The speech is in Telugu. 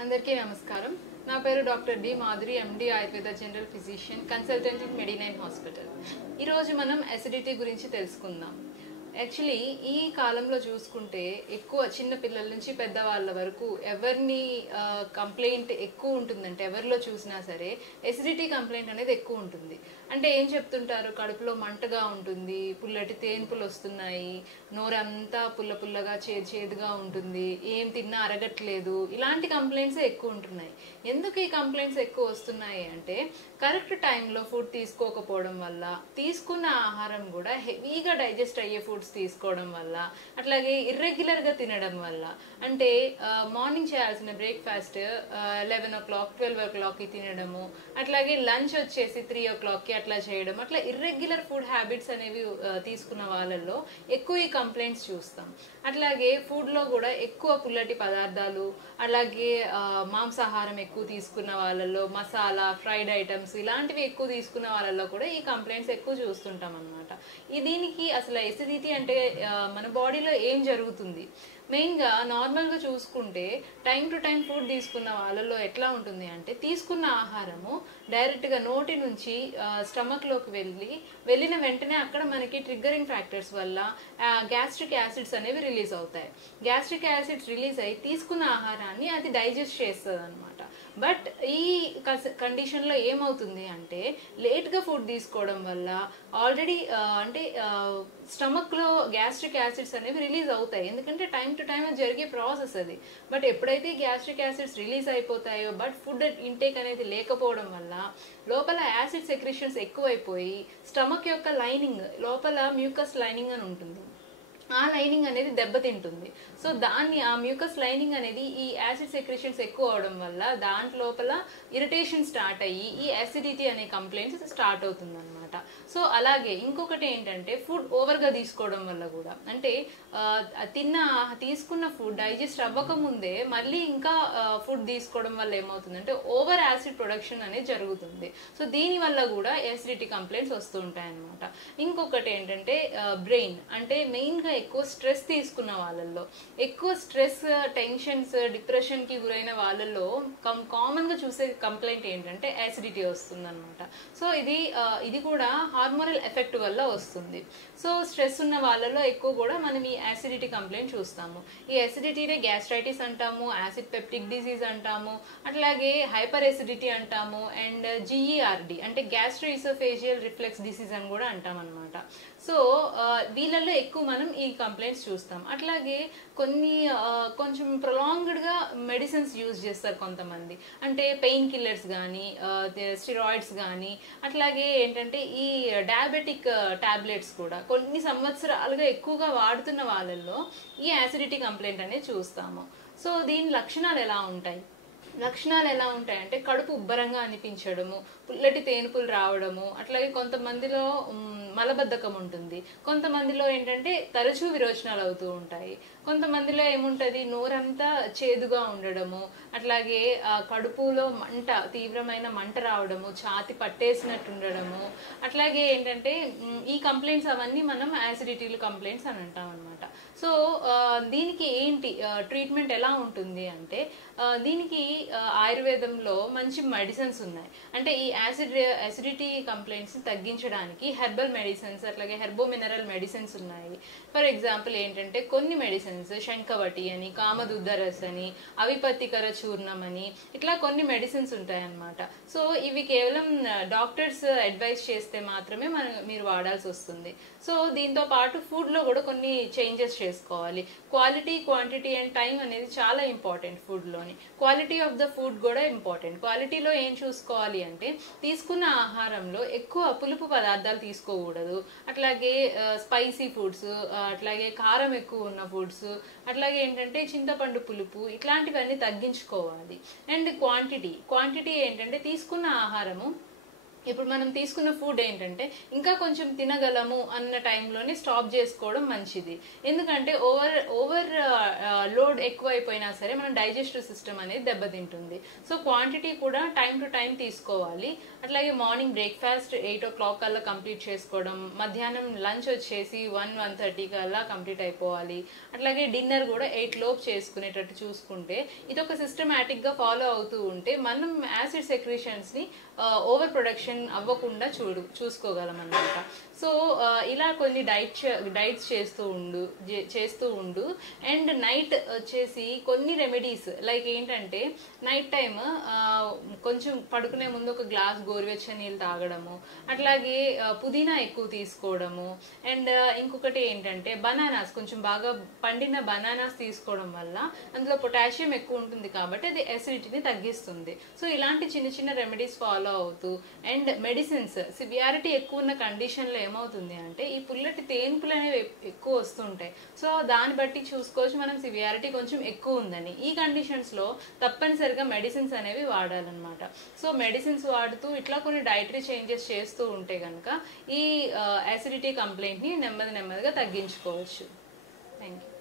అందరికీ నమస్కారం. నా పేరు doctor D Madhuri, MD Ayurveda general physician, consultant in మెడినైన్ హాస్పిటల్. ఈరోజు మనం అసిడిటీ గురించి తెలుసుకుందాం. యాక్చువల్లీ ఈ కాలంలో చూసుకుంటే ఎక్కువ చిన్న పిల్లల నుంచి పెద్దవాళ్ళ వరకు ఎవరిని కంప్లైంట్ ఎక్కువ ఉంటుందంటే ఎవరిలో చూసినా సరే ఎసిడిటీ కంప్లైంట్ అనేది ఎక్కువ ఉంటుంది. అంటే ఏం చెప్తుంటారు, కడుపులో మంటగా ఉంటుంది, పుల్లటి తేన్పులు వస్తున్నాయి, నోరంతా పుల్ల పుల్లగా చేదుగా ఉంటుంది, ఏం తిన్నా అరగట్లేదు, ఇలాంటి కంప్లైంట్స్ ఎక్కువ ఉంటున్నాయి. ఎందుకు ఈ కంప్లైంట్స్ ఎక్కువ వస్తున్నాయి అంటే కరెక్ట్ టైంలో ఫుడ్ తీసుకోకపోవడం వల్ల, తీసుకున్న ఆహారం కూడా హెవీగా డైజెస్ట్ అయ్యే ఫుడ్స్ తీసుకోవడం వల్ల, అట్లాగే ఇర్రెగ్యులర్గా తినడం వల్ల. అంటే మార్నింగ్ చేయాల్సిన బ్రేక్ఫాస్ట్ 11 o'clock 12 o'clockకి తినడము, అట్లాగే లంచ్ వచ్చేసి 3 o'clockకి అట్లా చేయడం, అట్లా ఇర్రెగ్యులర్ ఫుడ్ హ్యాబిట్స్ అనేవి తీసుకున్న వాళ్ళల్లో ఎక్కువ ఈ కంప్లైంట్స్ చూస్తాం. అట్లాగే ఫుడ్లో కూడా ఎక్కువ పుల్లటి పదార్థాలు, అలాగే మాంసాహారం ఎక్కువ తీసుకున్న వాళ్ళల్లో మసాలా ఫ్రైడ్ ఐటమ్స్ ఇలాంటివి ఎక్కువ తీసుకున్న వాళ్ళల్లో కూడా ఈ కంప్లైంట్స్ ఎక్కువ చూస్తుంటాం అనమాట. దీనికి అసలు ఎసిడిటీ అంటే మన బాడీలో ఏం జరుగుతుంది, మెయిన్గా నార్మల్గా చూసుకుంటే టైం టు టైం ఫుడ్ తీసుకున్న వాళ్ళలో ఎట్లా ఉంటుంది అంటే తీసుకున్న ఆహారము డైరెక్ట్గా నోటి నుంచి స్టమక్లోకి వెళ్ళిన వెంటనే అక్కడ మనకి ట్రిగ్గరింగ్ ఫ్యాక్టర్స్ వల్ల గ్యాస్ట్రిక్ యాసిడ్స్ అనేవి రిలీజ్ అవుతాయి. గ్యాస్ట్రిక్ యాసిడ్స్ రిలీజ్ అయ్యి తీసుకున్న ఆహారాన్ని అది డైజెస్ట్ చేస్తుంది అనమాట. బట్ ఈ కండిషన్లో ఏమవుతుంది అంటే లేట్గా ఫుడ్ తీసుకోవడం వల్ల ఆల్రెడీ అంటే స్టమక్లో గ్యాస్ట్రిక్ యాసిడ్స్ అనేవి రిలీజ్ అవుతాయి, ఎందుకంటే టైం టు టైం జరిగే ప్రాసెస్ అది. బట్ ఎప్పుడైతే గ్యాస్ట్రిక్ యాసిడ్స్ రిలీజ్ అయిపోతాయో బట్ ఫుడ్ ఇంటేక్ అనేది లేకపోవడం వల్ల లోపల యాసిడ్ సెక్రిషన్స్ ఎక్కువైపోయి స్టమక్ యొక్క లైనింగ్ లోపల మ్యూకస్ లైనింగ్ అని ఉంటుంది, ఆ లైనింగ్ అనేది దెబ్బతింటుంది. సో ఆ మ్యూకస్ లైనింగ్ అనేది ఈ యాసిడ్ సెక్రేషన్స్ ఎక్కువ అవడం వల్ల దాంట్లోపల ఇరిటేషన్ స్టార్ట్ అయ్యి ఈ యాసిడిటీ అనే కంప్లైంట్స్ స్టార్ట్ అవుతుంది అనమాట. సో అలాగే ఇంకొకటి ఏంటంటే ఫుడ్ ఓవర్గా తీసుకోవడం వల్ల కూడా, అంటే తీసుకున్న ఫుడ్ డైజెస్ట్ అవ్వకముందే మళ్ళీ ఇంకా ఫుడ్ తీసుకోవడం వల్ల ఏమవుతుందంటే ఓవర్ యాసిడ్ ప్రొడక్షన్ అనేది జరుగుతుంది. సో దీనివల్ల కూడా యాసిడిటీ కంప్లైంట్స్ వస్తూ ఉంటాయి అనమాట. ఇంకొకటి ఏంటంటే బ్రెయిన్, అంటే మెయిన్గా ఎక్కువ స్ట్రెస్ తీసుకున్న వాళ్ళల్లో, ఎక్కువ స్ట్రెస్ టెన్షన్స్ డిప్రెషన్కి గురైన వాళ్ళల్లో కామన్గా చూసే కంప్లైంట్ ఏంటంటే యాసిడిటీ వస్తుంది అనమాట. సో ఇది కూడా హార్మోనల్ ఎఫెక్ట్ వల్ల వస్తుంది. సో స్ట్రెస్ ఉన్న వాళ్ళలో ఎక్కువ కూడా మనం ఈ యాసిడిటీ కంప్లైంట్ చూస్తాము. ఈ యాసిడిటీనే గ్యాస్ట్రైటిస్ అంటాము, యాసిడ్ పెప్టిక్ డిసీజ్ అంటాము, అట్లాగే హైపర్ ఎసిడిటీ అంటాము, అండ్ జిఈఆర్డి అంటే గ్యాస్ట్రోఇసోఫేజియల్ రిఫ్లెక్స్ డిసీజ్ అని కూడా అంటాం అనమాట. సో వీళ్ళల్లో ఎక్కువ మనం ఈ కంప్లైంట్స్ చూస్తాం. అట్లాగే కొంచెం ప్రొలాంగ్డ్గా మెడిసిన్స్ యూజ్ చేస్తారు కొంతమంది, అంటే పెయిన్ కిల్లర్స్ కానీ స్టిరాయిడ్స్ కానీ, అట్లాగే ఏంటంటే ఈ డయాబెటిక్ టాబ్లెట్స్ కూడా కొన్ని సంవత్సరాలుగా ఎక్కువగా వాడుతున్న వాళ్ళల్లో ఈ యాసిడిటీ కంప్లైంట్ అనేది చూస్తాము. సో దీని లక్షణాలు ఎలా ఉంటాయంటే కడుపు ఉబ్బరంగా అనిపించడము, పుల్లటి తేనుపులు రావడము, అట్లాగే కొంతమందిలో మలబద్ధకం ఉంటుంది, కొంతమందిలో ఏంటంటే తరచూ విరోచనాలు అవుతూ ఉంటాయి, కొంతమందిలో ఏముంటుంది నోరంతా చేదుగా ఉండడము, అట్లాగే కడుపులో తీవ్రమైన మంట రావడము, ఛాతి పట్టేసినట్టు ఉండడము, అట్లాగే ఏంటంటే ఈ కంప్లైంట్స్ అవన్నీ మనం యాసిడిటీ కంప్లైంట్స్ అని అంటాం అనమాట. సో దీనికి ఏంటి ట్రీట్మెంట్ ఎలా ఉంటుంది అంటే దీనికి ఆయుర్వేదంలో మంచి మెడిసిన్స్ ఉన్నాయి. అంటే ఈ యాసిడిటీ కంప్లైంట్స్ తగ్గించడానికి హెర్బల్ మెడిసిన్స్, అట్లాగే హెర్బో మినరల్ మెడిసిన్స్ ఉన్నాయి. ఫర్ ఎగ్జాంపుల్ ఏంటంటే కొన్ని మెడిసిన్స్ శంఖవటి అని, కామదుద్దరస్ అని, అవిపత్తికర చూర్ణం అని, ఇట్లా కొన్ని మెడిసిన్స్ ఉంటాయి అన్నమాట. సో ఇవి కేవలం డాక్టర్స్ అడ్వైస్ చేస్తే మాత్రమే మీరు వాడాల్సి వస్తుంది. సో దీంతో పాటు ఫుడ్లో కూడా కొన్ని చేంజెస్ చేసుకోవాలి. క్వాలిటీ, క్వాంటిటీ అండ్ టైం అనేది చాలా ఇంపార్టెంట్. ఫుడ్లోని క్వాలిటీ ఆఫ్ ద ఫుడ్ కూడా ఇంపార్టెంట్. క్వాలిటీలో ఏం చూసుకోవాలి అంటే తీసుకున్న ఆహారంలో ఎక్కువ పులుపు పదార్థాలు తీసుకోకూడదు, అట్లాగే స్పైసీ ఫుడ్స్, అట్లాగే కారం ఎక్కువ ఉన్న ఫుడ్స్, అట్లాగే ఏంటంటే చింతపండు పులుపు ఇట్లాంటివన్నీ తగ్గించుకోవాలి. అండ్ క్వాంటిటీ ఏంటంటే తీసుకున్న ఆహారము ఇప్పుడు మనం తీసుకున్న ఫుడ్ ఏంటంటే ఇంకా కొంచెం తినగలము అన్న టైంలోనే స్టాప్ చేసుకోవడం మంచిది. ఎందుకంటే ఓవర్ లోడ్ ఎక్కువైపోయినా సరే మన డైజెస్టివ్ సిస్టమ్ అనేది దెబ్బతింటుంది. సో క్వాంటిటీ కూడా టైం టు టైం తీసుకోవాలి. అట్లాగే మార్నింగ్ బ్రేక్ఫాస్ట్ 8 o'clock కల్లా కంప్లీట్ చేసుకోవడం, మధ్యాహ్నం లంచ్ వచ్చేసి 1-1:30 కల్లా కంప్లీట్ అయిపోవాలి. అట్లాగే డిన్నర్ కూడా 8 లోపు చేసుకునేటట్టు చూసుకుంటే ఇదొక సిస్టమేటిక్ గా ఫాలో అవుతూ ఉంటే మనం యాసిడ్ సెక్రీషన్స్ ని ఓవర్ ప్రొడక్షన్ అవ్వకుండా చూసుకోగలం అన్నమాట. సో ఇలా కొన్ని డైట్స్ చేస్తూ ఉండు. అండ్ నైట్ వచ్చేసి కొన్ని రెమెడీస్ లైక్ ఏంటంటే నైట్ టైమ్ కొంచెం పడుకునే ముందు ఒక గ్లాస్ గోరువెచ్చని నీళ్ళు తాగడము, అట్లాగే పుదీనా ఎక్కువ తీసుకోవడము. అండ్ ఇంకొకటి ఏంటంటే బనానాస్, కొంచెం బాగా పండిన బనానాస్ తీసుకోవడం వల్ల అందులో పొటాషియం ఎక్కువ ఉంటుంది కాబట్టి అది అసిడిటీని తగ్గిస్తుంది. సో ఇలాంటి చిన్న చిన్న రెమెడీస్ ఫాలో అవుతూ అండ్ మెడిసిన్స్ సివియారిటీ ఎక్కువ ఉన్న కండిషన్లో ఏమవుతుంది అంటే ఈ పుల్లటి తేన్పులు అనేవి ఎక్కువ వస్తుంటాయి. సో దాన్ని బట్టి చూసుకోవచ్చు మనం సివియారిటీ కొంచెం ఎక్కువ ఉందని. ఈ కండిషన్స్లో తప్పనిసరిగా మెడిసిన్స్ అనేవి వాడాలన్నమాట. సో మెడిసిన్స్ వాడుతూ ఇట్లా కొన్ని డైటరీ చేంజెస్ చేస్తూ ఉంటే కనుక ఈ యాసిడిటీ కంప్లైంట్ని నెమ్మదిగా తగ్గించుకోవచ్చు. Thank you.